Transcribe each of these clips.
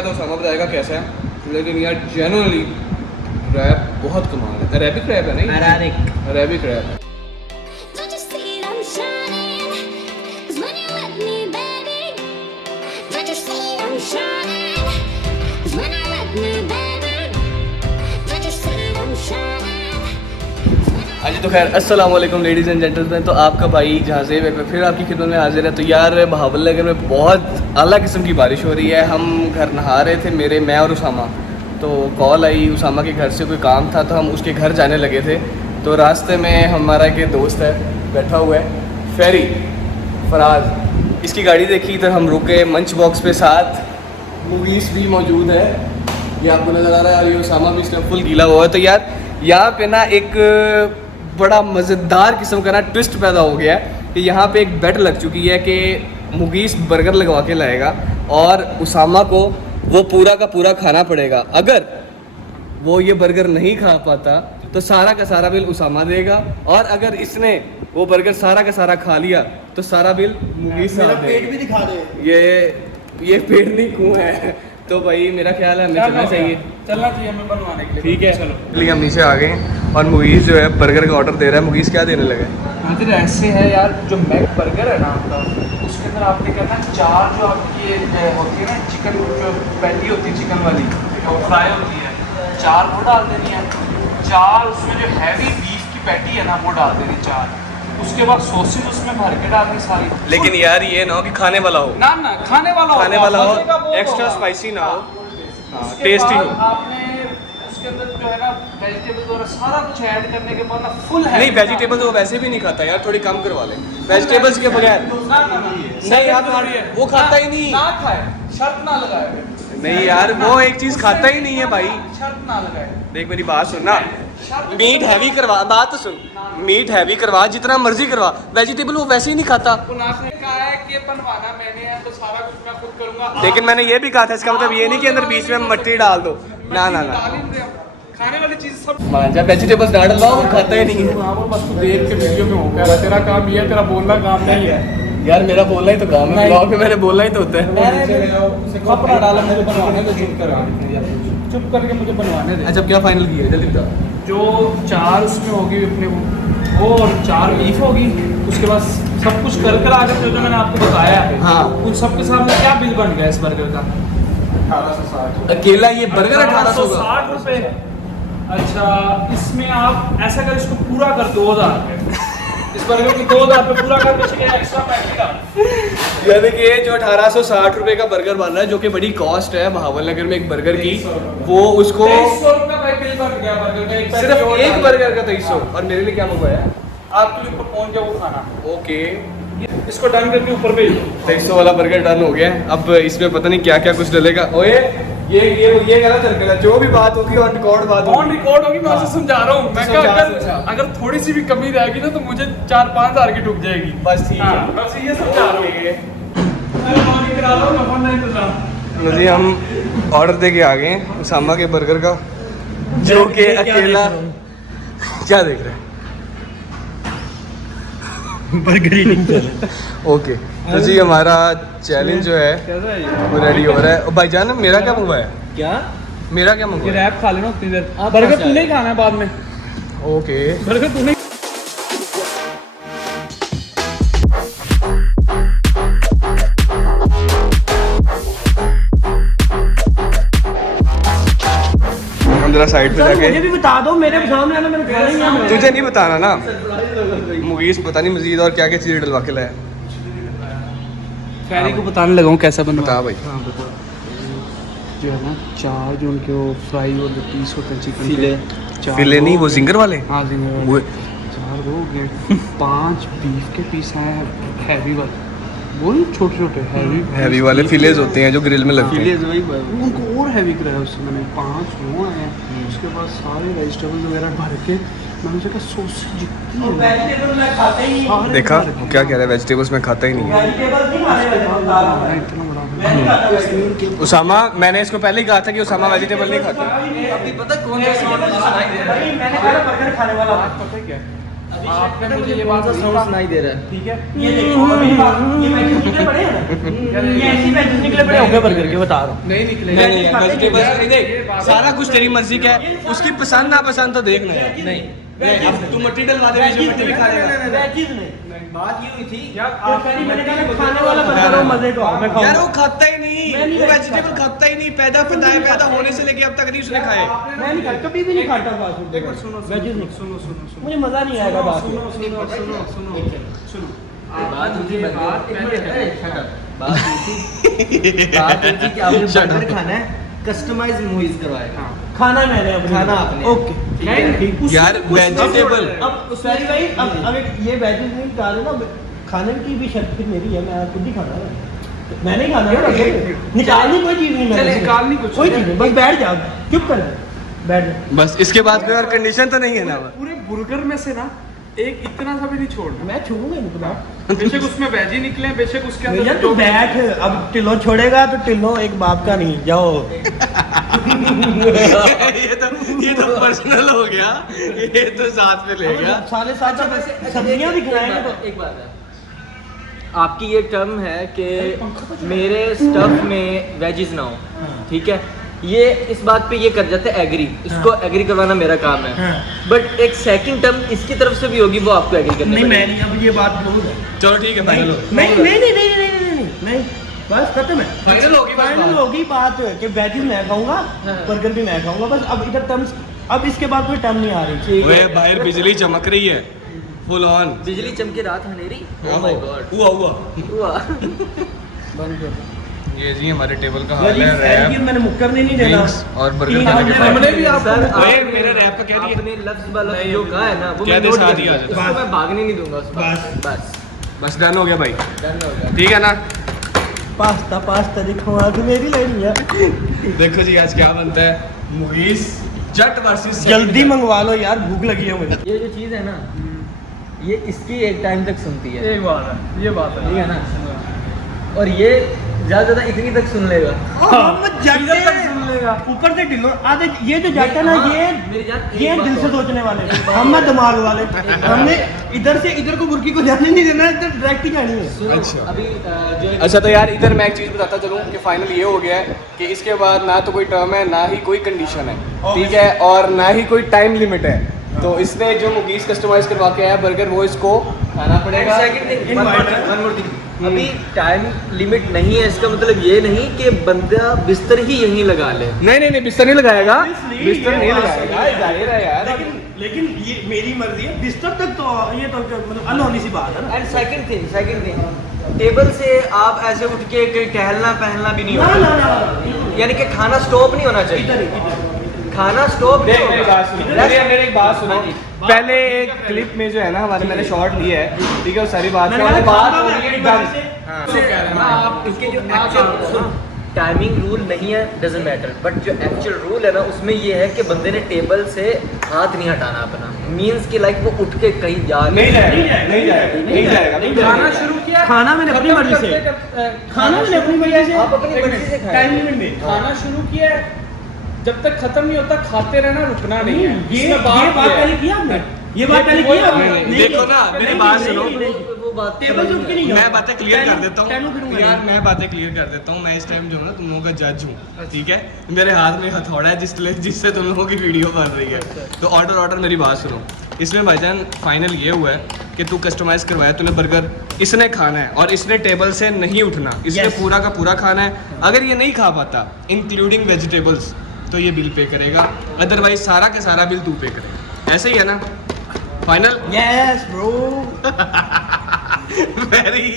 तो समझ बताएगा कैसा है, लेकिन यार जेन्युइनली रैप बहुत कमाल है। अरेबिक रैप है नहीं, अरेबिक रैप। आज तो खैर अस्सलाम वालेकुम लेडीज़ एंड जेंटलमैन। तो आपका भाई जहाज़ेब है फिर आपकी खिदमत में हाजिर है। तो यार बहावल नगर में बहुत आला किस्म की बारिश हो रही है। हम घर नहा रहे थे मैं और उसामा, तो कॉल आई उसामा के घर से कोई काम था, तो हम उसके घर जाने लगे थे। तो रास्ते में हमारा एक दोस्त है बैठा हुआ है फेरी फराज, इसकी गाड़ी देखी तो हम रुक गए। मंच बॉक्स पे साथ मूवीज़ भी मौजूद है, ये आपको नज़र आ रहा है। और ये उसामा भी इसमें फुल गीला हुआ है। तो यार यहाँ पे ना एक बड़ा मज़ेदार किस्म का ना ट्विस्ट पैदा हो गया है कि यहाँ पे एक बेट लग चुकी है कि मुगीस बर्गर लगवा के लाएगा और उसामा को वो पूरा का पूरा खाना पड़ेगा। अगर वो ये बर्गर नहीं खा पाता तो सारा का सारा बिल उसामा देगा, और अगर इसने वो बर्गर सारा का सारा खा लिया तो सारा बिल मुगीस से देगा। पेट भी दिखा दे। ये पेट नहीं कुआं है। तो भाई मेरा ख्याल है हमें चलना चाहिए हमें बनवाने के लिए। ठीक है चलो। हम नीचे आ गए और मुगीस जो है बर्गर का ऑर्डर दे रहा है। मुगीस क्या देने लगे? मुझे ऐसे है यार, जो मैक बर्गर है ना आपका, उसके अंदर आपने कहना चार जो आपकी होती है ना चिकन, जो पैटी होती है चिकन वाली जो फ्राई होती है, चार वो डाल देनी है। चार उसमें जो हैवी बीफ की पैटी है ना वो डाल देनी चार। उसके बाद सॉसेज उसमें भर के डालनी सारी। लेकिन यार ये ना हो कि खाने वाला हो, ना खाने वाला हो, एक्स्ट्रा स्पाइसी ना हो, टेस्टी हो। आपने उसके अंदर जो है ना वेजिटेबल्स और सारा कुछ ऐड करने के बाद ना फुल है। नहीं वेजिटेबल्स वो वैसे भी नहीं खाता यार, थोड़ी कम करवा ले वेजिटेबल्स के बगैर। नहीं यार वो खाता ही नहीं। ना खाए, शर्त ना लगाए। नहीं यार वो एक चीज खाता ही नहीं है भाई। शर्त ना लगाए। देख मेरी बात सुन ना, मीट हैवी करवा, बात तो सुन, मीट हैवी करवा जितना मर्जी करवा, वेजिटेबल वो वैसे ही नहीं खाता। आपने कहा है कि बनवाना मैंने है तो सारा कुछ मैं खुद करूंगा। लेकिन मैंने ये भी कहा था, इसका मतलब ये नहीं कि अंदर बीच में मट्टी डाल दो। ना खाने वाली चीज सब जब वेजिटेबल्स डाल लो वो खाता ही नहीं है। बस तू देख के वीडियो में हो गया, तेरा काम ये है, तेरा बोलना काम नहीं है यार। मेरा बोलना ही तो काम है, ब्लॉग में मैंने बोलना ही तो होता है। कपड़ा डाला मुझे बनवाने को चुप करके मुझे बनवाने दे। अच्छा क्या फाइनल किया जल्दी बता। जो चार उसमें होगी अपने वो और चार बीफ होगी, उसके बाद सब कुछ कर आगे जो मैंने आपको बताया है, हाँ उन सबके सामने क्या बिल बन गया इस बर्गर का? 1860 अकेला ये बर्गर 1860 रुपए। अच्छा इसमें आप ऐसा कर इसको पूरा कर 2000 रुपए, इस बर्गर को 2000 रुपए पूरा कर, पीछे एक्स्ट्रा पैकेट। यानी कि जो 1860 रुपए का बर्गर बन रहा है, जो कि बड़ी कॉस्ट है बहावल नगर में एक बर्गर की, वो उसको 2300 रुपए का बिल बन गया बर्गर का। सिर्फ एक बर्गर का 2300। और मेरे लिए क्या मंगवाया? आपके लिए ऊपर पहुंच गया वो खाना। ओके इसको डन करके ऊपर भेज दो। 2300 वाला बर्गर डन हो गया। अब इसमें पता नहीं क्या क्या कुछ डलेगा। ओए ये गलत है, जो भी बात होगी ऑन रिकॉर्ड बात होगी। ऑन रिकॉर्ड होगी, मैं उसे समझा रहा हूँ। मैं कहा अगर थोड़ी सी भी कमी रहेगी ना तो मुझे 4-5 हजार की डूब जाएगी। बस ठीक है, बस ये समझा रहा हूँ। जी हम ऑर्डर दे के आ गए हैं उसामा के बर्गर का, जो कि अकेला क्या देख रहे हैं बर्गर ईटिंग चैलेंज। ओके तो जी हमारा चैलेंज जो है वो रेडी हो रहा है। और भाईजान मेरा क्या मंगवाया? क्या मेरा क्या मंगवाया? रैप खा लेना उतनी देर। बर्गर तूने ही खाना है बाद में। ओके बर्गर तूने। जरा साइड पे जाके मुझे भी बता दो, मेरे सामने आना, मैंने खाना ही है। तुझे नहीं बताना ना। मुगीस पता नहीं मजीद और क्या क्या चीज़ डलवा के लाया। फैरी को बताने लगा हूँ कैसा बना। बता भाई। हाँ बता। जो है ना चार जो उनके वो फ्राई और पीस होते हैं चिकन फिले नहीं वो जिंगर वाले। हाँ जिंगर वो चार वो हो गए। 5 बीफ के पीस आए हैं हैवी वाले, वो छोटे छोटे हैवी वाले फिलेज होते हैं जो ग्रिल में लगते हैं। उनको और हैवी कराया उससे मैंने 5 वो आए हैं। उसके बाद सारे वेजिटेबल वगैरह भर के मैंने सोचा सॉसेज जितनी वेजिटेबल मैं खाता ही नहीं। देखा वो क्या कह रहा है, वेजिटेबल्स में खाता ही नहीं है। उसामा मैंने इसको पहले ही कहा था कि उसामा वेजिटेबल नहीं खाता। अभी पता कौन सा साउंड सुनाई दे रहा है? मैंने कहा बर्गर खाने वाला। पता है क्या आपने मुझे ये बात साउंड सुनाई दे रहा है। ठीक है, ये देखो अभी ये वेजिस निकले पड़े हैं ना, ये ऐसी वेजिस निकले पड़े होंगे बर्गर के, बता रहा हूँ। नहीं निकले। नहीं वेजिटेबल्स यार, नहीं ये देख, बात- सारा कुछ तेरी मर्जी का है, उसकी पसंद ना पसंद तो देखना है। नहीं अब तू मट्टी डलवा दे, बीच में मट्टी भी खाएगा। वेजिस नहीं, बात ये हुई थी यार, कि पहले मैंने कहा खाने वाला बर्गर हो, मजे का हो, मैं यार खाऊंगा। वो खाता ही मैं नहीं, नहीं वो खाता। वेजिटेबल खाता ही नहीं, पैदा होने से लेके अब तक नहीं उसने खाए। मैं नहीं खाता, कभी भी नहीं खाता फास्ट फूड। एक बार सुनो वेजिस नहीं, सुनो मुझे मजा नहीं आएगा बात सुनो में। सुनो सुनो सुनो सुनो बात मुझे हुई थी बात पहले बात हुई थी कि आपने बर्गर खाना है, कस्टमाइज मूवीज करवाए। खाना मैंने अपने, खाना आपने, ओके ठीक। यार वेजिटेबल अब उसमें भाई अब एक ये वेजिस नहीं डाले ना, खाने की भी शर्त फिर मेरी है, मैं खुद ही खाना है, मैंने ही खाना है। निकालनी कोई चीज नहीं, चले, मैंने निकालनी कुछ कोई नहीं। चीज नहीं, बस बैठ जाओ, चुप कर बैठ जाओ। बस इसके बाद कोई और कंडीशन तो नहीं है ना। पूरे बुर्गर में से ना एक इतना सा भी नहीं छोड़ना। मैं छूऊंगा नहीं तो बेशक उसमें वेज ही निकले, बेशक उसके भैया अंदर तू बैठ, अब टिल्लो छोड़ेगा तो टिल्लो एक बाप का नहीं, जाओ। ये तो पर्सनल हो गया, ये तो साथ में ले गया। साले साथ सब्जियां भी खिलाएंगे तो एक बात है, आपकी ये टर्म है कि मेरे स्टफ में वेजिस ना हो, ठीक है, ये इस बात पे ये कर जाते हैं एग्री, इसको एग्री करवाना मेरा काम है। बट एक सेकंड टर्म इसकी तरफ से भी होगी, वो आपको एग्री करनी नहीं, मैं पड़ेगी। नहीं, अब ये बात क्लोज है। चलो ठीक है, फाइनल हो। नहीं नहीं नहीं नहीं नहीं नहीं नहीं नहीं, बस खत्म है। फाइनल होगी बस फाइनल बात। होगी बात कि वेजिस मैं खाऊंगा, बर्गर भी मैं खाऊंगा, बस अब इधर टर्म्स, अब इसके बाद कोई टर्म नहीं आ रही। ठीक ओए है। बाहर बिजली चमक रही है, फुल ऑन। बिजली चमके रात हनेरी, ओह माय गॉड, हुआ हुआ। हुआ। बंद कर। ये जी हमारे टेबल का हाल वेजिस है, थैंक यू, रैप मैंने मुक्कर नहीं देना। विंग्स और बर्गर तीन खाने के हमने- बाद। हमने भी आपको सर, ओए, आपने- मेरा रैप का क्या दिया? आपने लफ्ज वाला जो कहा है ना, वो क्या मैं दे नोट साथ कर ही आ लिया। जाता। उसको मैं भागने नहीं दूंगा उसको। बस। बस बस डन हो गया भाई, डन हो गया। ठीक है ना। पास्ता पास्ता देखो, आज मेरी लेनी है। देखो जी आज क्या बनता है, मुगीस जट वर्सेस जल्दी मंगवा लो यार, भूख लगी है मुझे। ये जो चीज़ है ना, ये इसकी एक टाइम तक सुनती है, एक बात है, ये बात है। ठीक है ना, और ये ज़्यादा इतनी तक सुन लेगा। हम जाते इधर तक सुन लेगा। ऊपर से ढिलो आधे, ये जो जाता है ना, हाँ, ये मेरी जान, एक ये बात दिल से और। सोचने वाले, हम ना दिमाग वाले, हमने इधर से इधर को बुर्की को जाने नहीं देना, इधर डायरेक्ट ही जानी है। सुनो, अच्छा। अभी जो अच्छा तो यार इधर मैं एक चीज़ बताता चलूँ कि फाइनल ये हो गया है कि इसके बाद ना तो कोई टर्म है, ना ही कोई कंडीशन है, ठीक है, और ना ही कोई टाइम लिमिट है। तो इसने जो मुगीस कस्टमाइज करवा के आया बर्गर, वो इसको खाना पड़ेगा। अभी टाइम लिमिट नहीं है, इसका मतलब ये नहीं कि बंदा बिस्तर ही यहीं लगा ले। नहीं नहीं नहीं, बिस्तर नहीं लगाएगा, इसलिए बिस्तर ये नहीं बात लगाएगा, सही है। जाहिर है यार। लेकिन ये मेरी मर्जी है, बिस्तर तक तो ये तो मतलब अनहोनी सी बात है ना। एंड सेकंड थिंग, टेबल से आप ऐसे उठ के कहीं टहलना पहनना भी नहीं ना होता, ना ना, यानी कि खाना स्टॉप नहीं होना चाहिए। इधर इधर खाना स्टॉप देख नहीं मेरी होगा। बात सुनो, मेरी एक बात सुनो। पहले एक क्लिप में जो है ना हमारे, मैंने शॉट लिया है, ठीक है, वो सारी बात मैंने है, कहा बात खाना हो मैं रही है एक डन। बार से- आप इसके जो एक्चुअल टाइमिंग रूल नहीं है, डजेंट मैटर, बट जो एक्चुअल रूल है ना, उसमें ये है कि बंदे ने टेबल से हाथ नहीं हटाना अपना, मींस कि लाइक वो उठ के कहीं जा नहीं जाएगा, नहीं जाएगा, नहीं जाएगा, नहीं खाना जाएगा। शुरू किया, खाना मैंने अपनी मर्जी से, खाना मैंने अपनी मर्जी से, आप अपनी मर्जी से खाएं। टाइम लिमिट में। खाना शुरू किया है, जब तक खत्म नहीं होता खाते रहना, रुकना नहीं है। ये इसमें बात ये है। पहले किया आपने, ये बात पहले किया आपने। नहीं, नहीं, देखो ना, मेरी बात सुनो। वो बात टेबल से उठ के नहीं जाओ। मैं बातें क्लियर कर देता टैनू हूँ फिरूंगा यार, नहीं। मैं बातें क्लियर कर देता हूँ। मैं इस टाइम जो है ना तुम लोगों का जज हूँ, ठीक है, मेरे हाथ में हथौड़ा है जिससे तुम लोगों की वीडियो बन रही है। तो ऑर्डर मेरी बात सुनो, इसमें भाईजान फाइनल ये हुआ है कि तू कस्टमाइज करवाया तूने बर्गर, इसने खाना है और इसने टेबल से नहीं उठना, इसने Yes. पूरा का पूरा खाना है। अगर ये नहीं खा पाता इंक्लूडिंग वेजिटेबल्स, तो ये बिल पे करेगा, अदरवाइज सारा के सारा बिल तू पे करेगा। ऐसे ही है ना फाइनल? Yes bro. वेरी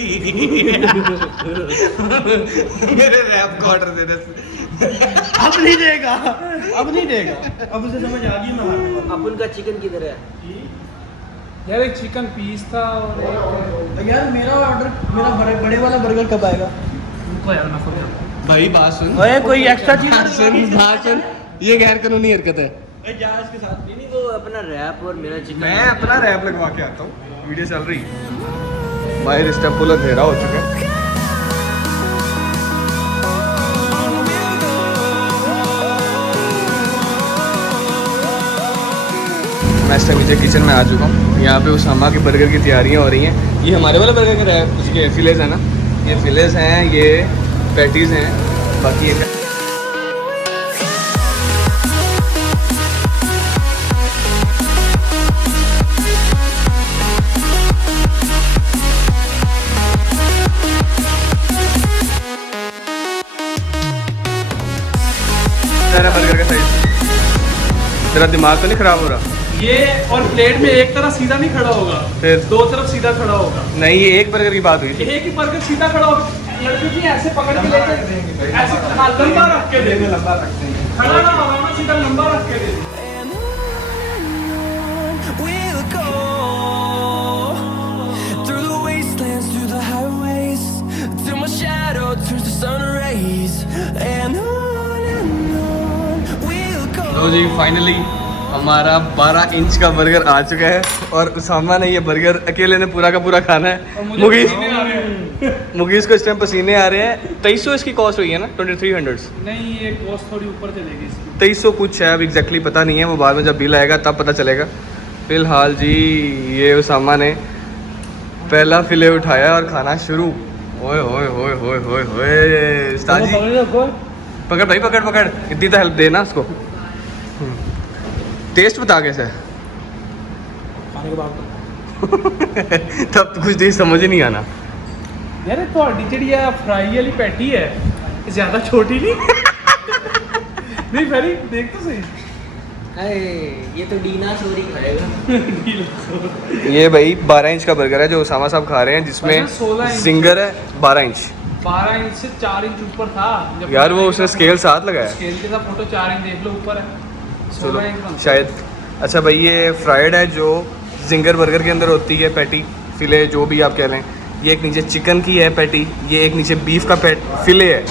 मेरे रैप को ऑर्डर दे दे। अब नहीं देगा, अब नहीं देगा, अब उसे समझ आ गई मैं हारने अपन का चिकन किधर है? यार एक चिकन पीस था और एक वाला। यार मेरा ऑर्डर, मेरा बड़े वाला बर्गर कब आएगा? रुको यार, मैं खुद जाता हूँ। भाई बात सुन, ओए कोई एक्स्ट्रा चीज बात सुन, ये गैर कानूनी हरकत है। जा इसके साथ। नहीं वो अपना रैप और मेरा चिकन। मैं अपना रैप लगवा के आता हूँ, वीडियो चल रही है। भाई रिश्ता फुल अंधेरा हो चुका है। मैं इस टाइम नीचे किचन में आ चुका हूँ। यहाँ पे उसामा की बर्गर की तैयारियाँ हो रही हैं। ये हमारे वाला बर्गर का है, उसके फिलेस है ना, ये फिलेस हैं, ये पैटीज़ हैं, बाकी ये बर्गर का साइज। तेरा दिमाग तो नहीं खराब हो रहा? ये और प्लेट में एक तरफ सीधा नहीं खड़ा होगा, फिर दो तरफ सीधा खड़ा होगा। नहीं, ये एक बर्गर की बात हुई थी। एक ही बर्गर सीधा खड़ा होगा, लड़के भी ऐसे पकड़ के लेके ऐसे लंबा रख के दे, लंबा रख के खड़ा ना होगा ना, सीधा लंबा रख के दे। We'll go through the wastelands, through the highways, till my shadow turns to sun rays, and on we'll go. लो जी, फाइनली हमारा 12 इंच का बर्गर आ चुका है और उसामा ने ये बर्गर अकेले ने पूरा का पूरा खाना है। मुगीस को इस टाइम पसीने आ रहे हैं। 2300 इसकी कॉस्ट हुई है ना, 2300। नहीं, ये कॉस्ट थोड़ी ऊपर चलेगी इसकी। 2300 कुछ है, अब एग्जैक्टली पता नहीं है, वो बाद में जब बिल आएगा तब पता चलेगा। फिलहाल जी ये उसामा ने पहला फिले उठाया और खाना शुरू। ओए होए होए होए होए होए उस्ताद जी, पकड़ भाई, पकड़ पकड़, इतनी तो हेल्प देना उसको। टेस्ट बता कैसा है? खाने के बाद तब तो कुछ देर समझ ही नहीं आना। यार ਤੁਹਾਡੀ ਜਿਹੜੀ ਆ ਫਰਾਈ ਵਾਲੀ ਪੈਟੀ ਹੈ ਇਹ ਜ਼ਿਆਦਾ ਛੋਟੀ नहीं नहीं फरी देख तो सही। अरे ये तो डीना चोरी खाएगा। ये भाई 12 इंच का बर्गर है जो उसामा साहब खा रहे हैं, जिसमें अच्छा, 16 इंच। जिंगर है 12 इंच। 12 इंच से 4 इंच ऊपर था जब यार वो उसने स्केल साथ लगाया। स्केल के साथ फोटो 4 इंच देख लो ऊपर है, चलो 16 इंच बनता है। शायद। अच्छा भाई, ये फ्राइड है जो जिंगर बर्गर के अंदर होती है, पैटी फिले जो भी आप कह लें। ये एक नीचे चिकन की है पैटी, ये एक नीचे बीफ का फिले है,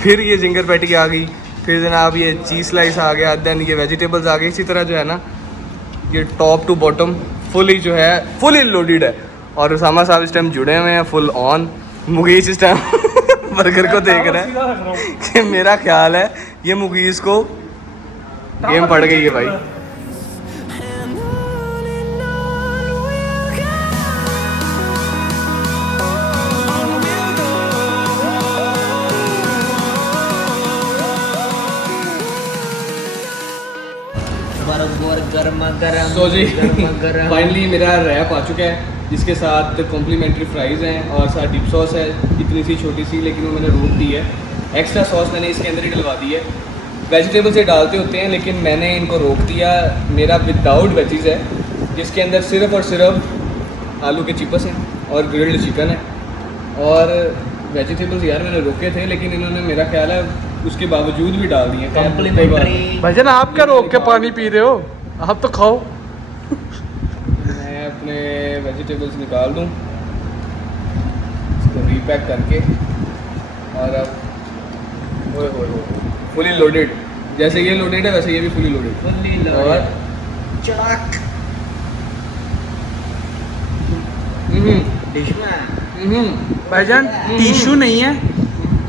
फिर ये जिंगर पैटी आ गई, फिर जनाब ये चीज़ स्लाइस आ गया, देन ये वेजिटेबल्स आ गई। इसी तरह जो है ना, ये टॉप टू बॉटम फुली जो है फुली लोडेड है। और उसामा साहब इस टाइम जुड़े हुए हैं फुल ऑन। मुगीस इस टाइम बर्गर को देख रहा सीधा रख रहा हूँ। है कि मेरा ख्याल है ये मुगीस को गेम पड़ गई है भाई। And on we'll go. We'll burger गर्मा गर्म। सो जी गर्मा गर्म। फाइनली मेरा रैप आ चुका है, जिसके साथ कॉम्प्लीमेंट्री फ्राइज़ हैं और साथ डिप सॉस है, इतनी सी छोटी सी, लेकिन वो मैंने रोक दी है। एक्स्ट्रा सॉस मैंने इसके अंदर ही डलवा दी है। वेजिटेबल से डालते होते हैं लेकिन मैंने इनको रोक दिया। मेरा विदाउट वेजीज है, जिसके अंदर सिर्फ और सिर्फ आलू के चिप्स हैं और ग्रिल्ड चिकन है। और वेजिटेबल्स यार मैंने रोके थे, लेकिन इन्होंने मेरा ख्याल है उसके बावजूद भी डाल दिए। कॉम्प्लीमेंट्री। भजन आप क्या रोक के पानी पी रहे हो, आप तो खाओ। मैं अपने वेजिटेबल्स निकाल दूँ, इसको रीपैक करके, और अब ओए होए होए फुली लोडेड। जैसे ये लोडेड है वैसे ये भी फुली लोडेड। फुल्ली और चड़ाक डिश में। भाईजान टिश्यू नहीं है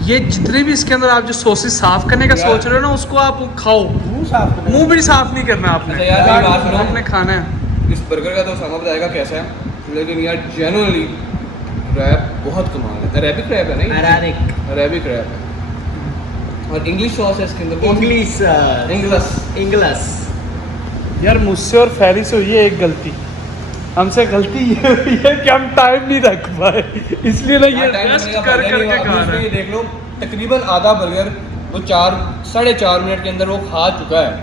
ये, जितने भी इसके अंदर आप जो सॉसेस साफ करने का सोच रहे हो ना, उसको आप खाओ। मुंह भी साफ नहीं करना आपने, अच्छा यार, मेरी बात सुनो। आपने खाना है। इस बर्गर का तो सामा बताएगा कैसा है, लेकिन यार जेन्युइनली रैप बहुत कमाल है। अरेबिक रैप है नहीं, अरेबिक रैप है और इंग्लिश सॉस है इसके अंदर। इंग्लिश। यार मुझसे और फैरी से हुई है एक गलती, हमसे गलती ये हुई है कि हम टाइम नहीं रख पाए, इसलिए ना ये रेस्ट कर करके खा रहे हैं। देख लो तकरीबन आधा बर्गर वो 4-4.5 मिनट के अंदर वो खा चुका है।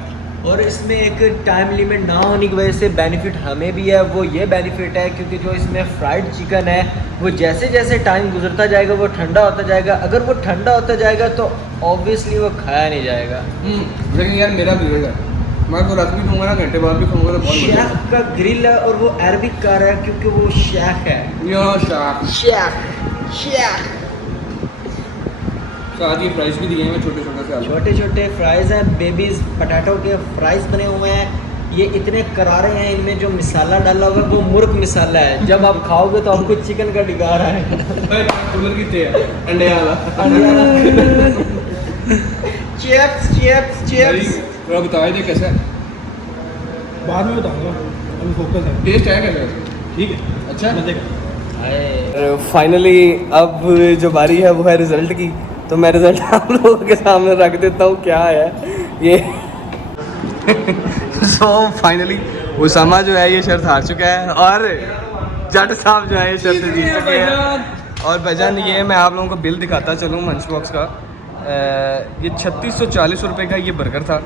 और इसमें एक टाइम लिमिट ना होने की वजह से बेनिफिट हमें भी है। वो ये बेनिफिट है क्योंकि जो इसमें फ्राइड चिकन है वो जैसे जैसे टाइम गुजरता जाएगा वो ठंडा होता जाएगा। अगर वो ठंडा होता जाएगा तो ऑब्वियसली वो खाया नहीं जाएगा। लेकिन यार मेरा ग्रिल है, मैं को रात भी खाऊंगा ना, घंटे बाद भी खाऊंगा तो बहुत मजा शेख का ग्रिल है और वो अरबिक का है क्योंकि वो शेख है। शेख साथ ही फ्राइज भी दिए हैं छोटे-छोटे से आलू। छोटे छोटे फ्राइज हैं, बेबीज पटाटो के फ्राइज बने हुए हैं। ये इतने करारे हैं, इनमें जो मसाला डाला होगा वो मुर्ग मसाला है। जब आप खाओगे तो आपको चिकन का डिगार आएगा। कूलर की थे अंडे वाला। Chips chips chips. थोड़ा बताया दे कैसा है। बाद में बताऊंगा, अभी फोकस है। टेस्ट है कैसा? ठीक है, अच्छा मजे का। फाइनली अब जो बारी है वो है रिजल्ट की, तो मैं रिजल्ट आप लोगों के सामने रख देता हूँ क्या है ये। सो फाइनली उसामा जो है ये शर्त हार चुका है और जट साहब जो है ये शर्त जीत चुके हैं। और भाईजान ये मैं आप लोगों को बिल दिखाता चलूँ मंच बॉक्स का। ये 3640 रुपये का ये बर्गर था,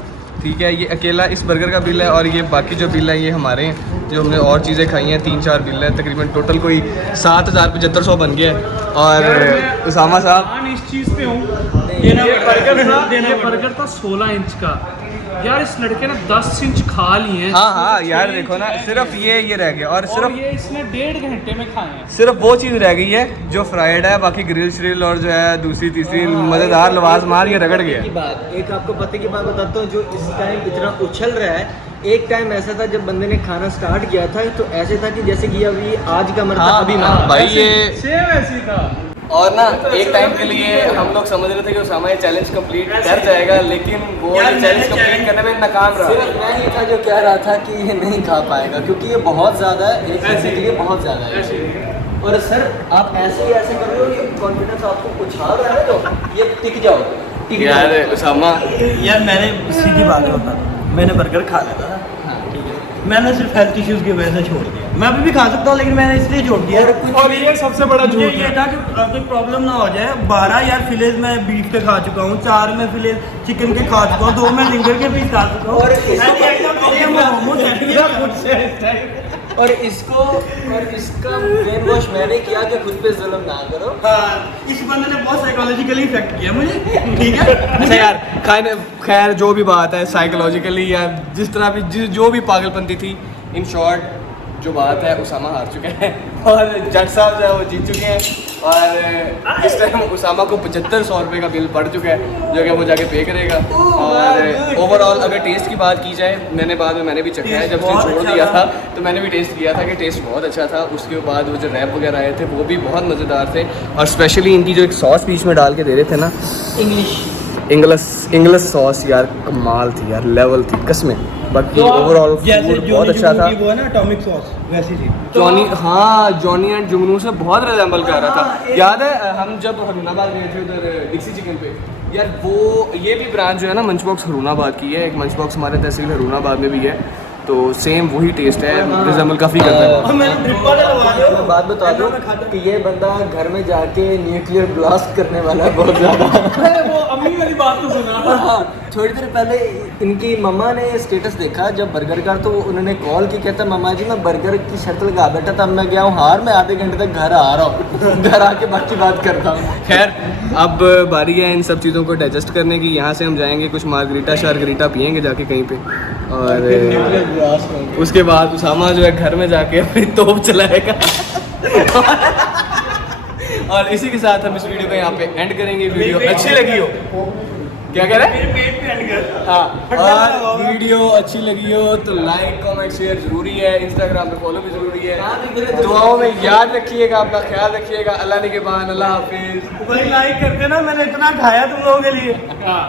ठीक है। ये अकेला इस बर्गर का बिल है और ये बाकी जो बिल है ये हमारे हैं, जो हमने और चीज़ें खाई हैं 3-4 बिल है, तकरीबन टोटल कोई 7,7500 बन गया है। और उसामा साहब इस चीज़ पे हूँ, ये बर्गर था 16 इंच का यार, इस लड़के ने 10 इंच खा लिए हैं। हाँ यार देखो ना, सिर्फ ये रह गया और सिर्फ ये इसने 1.5 घंटे में खाए हैं। सिर्फ वो चीज़ रह गई है जो फ्राइड है, बाकी ग्रिल श्रिल और जो है दूसरी तीसरी मज़ेदार लवाजमार ये रगड़ गया। की बात, एक आपको पते की बात बताता हूँ, जो इस टाइम इतना उछल रहा है, एक टाइम ऐसा था जब बंदे ने खाना स्टार्ट किया था तो ऐसे था कि जैसे कि अभी आज का मरता अभी मरा। भाई ये सेम ऐसी था। और ना एक टाइम के लिए हम लोग समझ रहे थे कि उसामा ये चैलेंज कंप्लीट कर जाएगा, लेकिन वो चैलेंज कंप्लीट करने में नाकाम रहा। सिर्फ मैं ही था जो कह रहा था कि ये नहीं खा पाएगा क्योंकि ये बहुत ज़्यादा है, एक ऐसे के लिए बहुत ज़्यादा है। और सर आप ऐसे ही ऐसे कर रहे हो, ये कॉन्फिडेंस आपको उछाल रहा है तो ये टिक जाओ, टिक जाओ। यार उसामा यार मैंने सीधी बात है बता, मैंने बर्गर खा लिया था, ठीक है, मैंने सिर्फ हेल्थ इश्यूज़ की वजह से छोड़ दिया। मैं अभी भी खा सकता हूँ लेकिन मैंने इसलिए छोड़ दिया। और ये सबसे बड़ा मुझे झूठ ये है। था कि कोई प्रॉब्लम ना हो जाए। 12 यार फिलेज मैं बीफ के खा चुका हूँ, 4 में फिलेज चिकन के खा चुका हूँ, 2 में लिंगर के पीस खा चुका हूँ। और इसका ब्रेन वॉश मैंने किया कि खुद पे जुल्म ना करो। इस बंदे ने बहुत साइकोलॉजिकली इफेक्ट किया मुझे, ठीक है। अच्छा यार खैर जो भी बात है साइकोलॉजिकली या जिस तरह भी जो भी पागलपंती थी, इन शॉर्ट जो बात है उसामा हार चुके हैं और जट साहब जो है वो जीत चुके हैं। और इस टाइम उसामा को 7500 रुपये का बिल पड़ चुका है जो कि वो जाके पे करेगा। और ओवरऑल अगर टेस्ट की बात की जाए, मैंने भी चखा है, जब से छोड़ दिया था तो मैंने भी टेस्ट किया था कि टेस्ट बहुत अच्छा था। उसके बाद वो जो रैप वगैरह आए थे वो भी बहुत मज़ेदार थे और स्पेशली इनकी जो एक सॉस बीच में डाल के दे रहे थे ना, इंग्लिश सॉस यार कमाल थी यार, लेवल थी कसमें। बाकी ओवरऑल फूड बहुत अच्छा था। वो है ना एटॉमिक सॉस वैसी थी। जॉनी एंड जुगनू से बहुत रिजेंबल कर रहा था। याद है हम जब हरुणाबाद गए थे उधर डिक्सी चिकन पे, यार वो ये भी ब्रांच जो है ना मंच बॉक्स हरुणाबाद की है, एक मंच बॉक्स हमारे तहसील हरुणाबाद में भी है, तो सेम वही टेस्ट है, रिजेंबल काफ़ी करता है। मैं बात बता दूं कि ये बंदा घर में जाके न्यूक्लियर ब्लास्ट करने वाला है बहुत ज़्यादा। वो अम्मी वाली बात तो सुना। हाँ, थोड़ी देर पहले इनकी मम्मा ने स्टेटस देखा जब बर्गर का, तो उन्होंने कॉल की, कहता मम्मा जी मैं बर्गर की शर्त लगा बैठा था, मैं गया हूँ हार, मैं आधे घंटे तक घर आ रहा हूँ, घर आके बाकी बात करता हूँ। खैर अब बारी है इन सब चीज़ों को डाइजेस्ट करने की। यहाँ से हम जाएंगे कुछ मार्गरीटा पियेंगे जाके कहीं पे, और उसके बाद उसामा जो है घर में जाके अपनी तोप चलाएगा। और इसी के साथ हम इस वीडियो को यहाँ पे एंड करेंगे। वीडियो अच्छी लगी हो, क्या कह रहे हैं? हाँ, और वीडियो अच्छी लगी हो तो लाइक कमेंट शेयर जरूरी है, इंस्टाग्राम पे फॉलो भी जरूरी है। दुआओं में याद रखिएगा, अपना ख्याल रखिएगा। अल्लाह ने के बाद, अल्लाह हाफिज़। भाई लाइक करके ना, मैंने इतना खाया तुम लोगों के लिए। हाँ